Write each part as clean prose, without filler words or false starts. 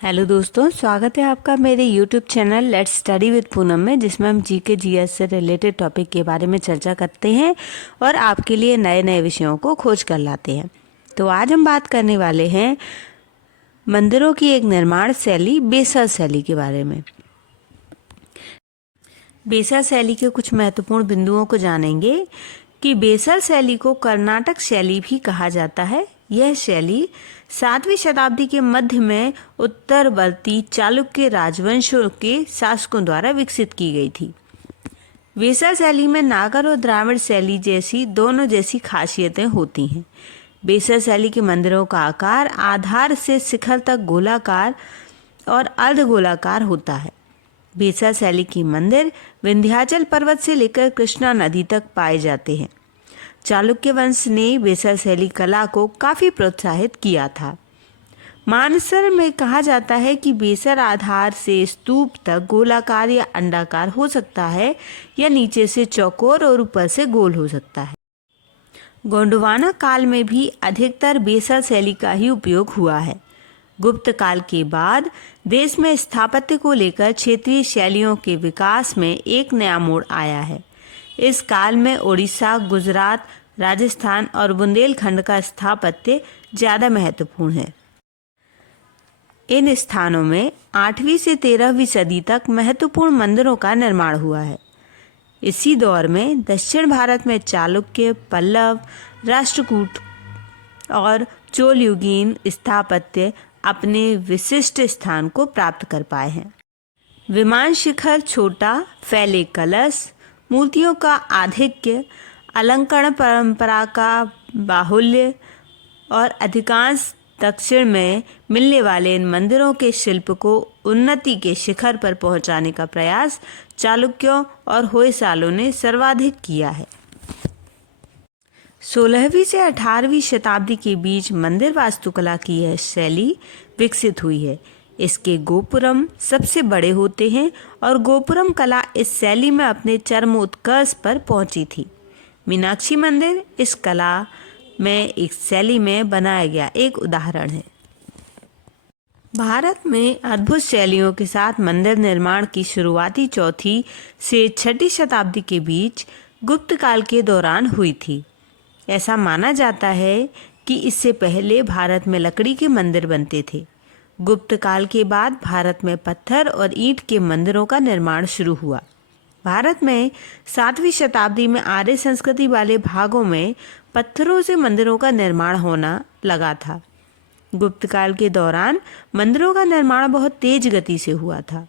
Hello दोस्तों, स्वागत है आपका मेरे YouTube channel let's study with Poonam में, जिसमें हम जीके जीएस से रिलेटेड टॉपिक के बारे में चर्चा करते हैं और आपके लिए नए नए विषयों को खोज कर लाते हैं। तो आज हम बात करने वाले हैं मंदिरों की एक निर्माण शैली बेसर शैली के बारे में। बेसर शैली के कुछ महत्वपूर्ण बिंदुओं को जानेंगे कि बेसर शैली को कर्नाटक शैली भी कहा जाता है। यह शैली 7वीं शताब्दी के मध्य में उत्तरवर्ती चालुक्य राजवंशों के शासकों द्वारा विकसित की गई थी। बेसर शैली में नागर और द्राविड़ शैली जैसी दोनों जैसी खासियतें होती हैं। बेसर शैली के मंदिरों का आकार आधार से शिखर तक गोलाकार और अर्धगोलाकार होता है। बेसर शैली के मंदिर विंध्याचल पर्वत से लेकर कृष्णा नदी तक पाए जाते हैं। चालुक्य वंश ने बेसर शैली कला को काफ़ी प्रोत्साहित किया था। मानसर में कहा जाता है कि बेसर आधार से स्तूप तक गोलाकार या अंडाकार हो सकता है या नीचे से चौकोर और ऊपर से गोल हो सकता है। गोंडवाना काल में भी अधिकतर बेसर शैली का ही उपयोग हुआ है। गुप्त काल के बाद देश में स्थापत्य को लेकर क्षेत्रीय शैलियों के विकास में एक नया मोड़ आया है। इस काल में ओडिशा, गुजरात, राजस्थान और बुंदेलखंड का स्थापत्य ज़्यादा महत्वपूर्ण है। इन स्थानों में 8वीं से 13वीं सदी तक महत्वपूर्ण मंदिरों का निर्माण हुआ है। इसी दौर में दक्षिण भारत में चालुक्य, पल्लव, राष्ट्रकूट और चोलयुगीन स्थापत्य अपने विशिष्ट स्थान को प्राप्त कर पाए हैं। विमान शिखर, छोटा फैले कलश, मूर्तियों का आधिक्य, अलंकरण परंपरा का बाहुल्य और अधिकांश दक्षिण में मिलने वाले इन मंदिरों के शिल्प को उन्नति के शिखर पर पहुंचाने का प्रयास चालुक्यों और होयसालों ने सर्वाधिक किया है। 16वीं से 18वीं शताब्दी के बीच मंदिर वास्तुकला की यह शैली विकसित हुई है। इसके गोपुरम सबसे बड़े होते हैं और गोपुरम कला इस शैली में अपने चरमोत्कर्ष पर पहुंची थी। मीनाक्षी मंदिर इस कला में एक शैली में बनाया गया एक उदाहरण है। भारत में अद्भुत शैलियों के साथ मंदिर निर्माण की शुरुआती 4वीं से 6वीं शताब्दी के बीच गुप्त काल के दौरान हुई थी। ऐसा माना जाता है कि इससे पहले भारत में लकड़ी के मंदिर बनते थे। गुप्त काल के बाद भारत में पत्थर और ईंट के मंदिरों का निर्माण शुरू हुआ। भारत में 7वीं शताब्दी में आर्य संस्कृति वाले भागों में पत्थरों से मंदिरों का निर्माण होना लगा था। गुप्त काल के दौरान मंदिरों का निर्माण बहुत तेज गति से हुआ था।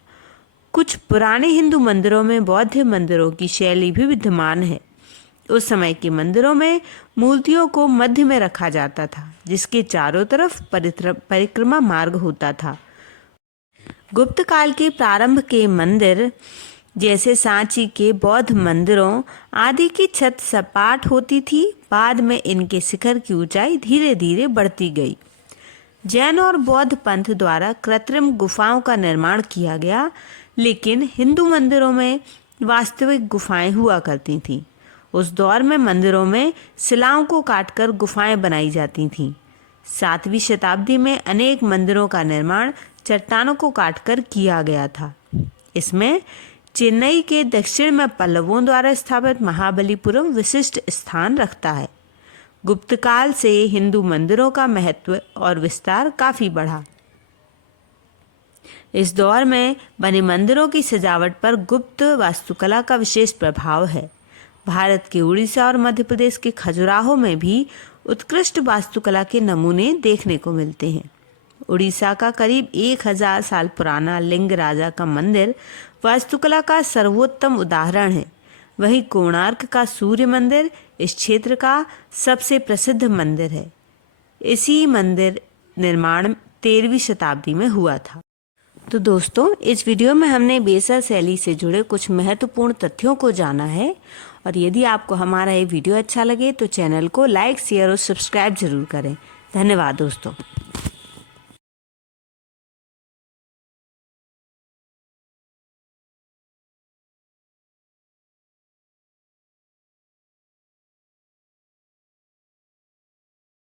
कुछ पुराने हिंदू मंदिरों में बौद्ध मंदिरों की शैली भी विद्यमान है। उस समय के मंदिरों में मूर्तियों को मध्य में रखा जाता था, जिसके चारों तरफ परिक्रमा मार्ग होता था। गुप्त काल के प्रारंभ के मंदिर जैसे सांची के बौद्ध मंदिरों आदि की छत सपाट होती थी। बाद में इनके शिखर की ऊंचाई धीरे धीरे बढ़ती गई। जैन और बौद्ध पंथ द्वारा कृत्रिम गुफाओं का निर्माण किया गया, लेकिन हिंदू मंदिरों में वास्तविक गुफाएं हुआ करती थीं। उस दौर में मंदिरों में शिलाओं को काटकर गुफाएं बनाई जाती थीं। 7वीं शताब्दी में अनेक मंदिरों का निर्माण चट्टानों को काटकर किया गया था। इसमें चेन्नई के दक्षिण में पल्लवों द्वारा स्थापित महाबलीपुरम विशिष्ट स्थान रखता है। गुप्त काल से हिंदू मंदिरों का महत्व और विस्तार काफ़ी बढ़ा। इस दौर में बने मंदिरों की सजावट पर गुप्त वास्तुकला का विशेष प्रभाव है। भारत के उड़ीसा और मध्य प्रदेश के खजुराहो में भी उत्कृष्ट वास्तुकला के नमूने देखने को मिलते हैं। उड़ीसा का करीब 1000 साल पुराना लिंग राजा का मंदिर वास्तुकला का सर्वोत्तम उदाहरण है। वहीं कोणार्क का सूर्य मंदिर इस क्षेत्र का सबसे प्रसिद्ध मंदिर है। इसी मंदिर निर्माण 13वीं शताब्दी में हुआ था। तो दोस्तों, इस वीडियो में हमने बेसर शैली से जुड़े कुछ महत्वपूर्ण तथ्यों को जाना है। और यदि आपको हमारा ये वीडियो अच्छा लगे तो चैनल को लाइक, शेयर और सब्सक्राइब जरूर करें। धन्यवाद दोस्तों।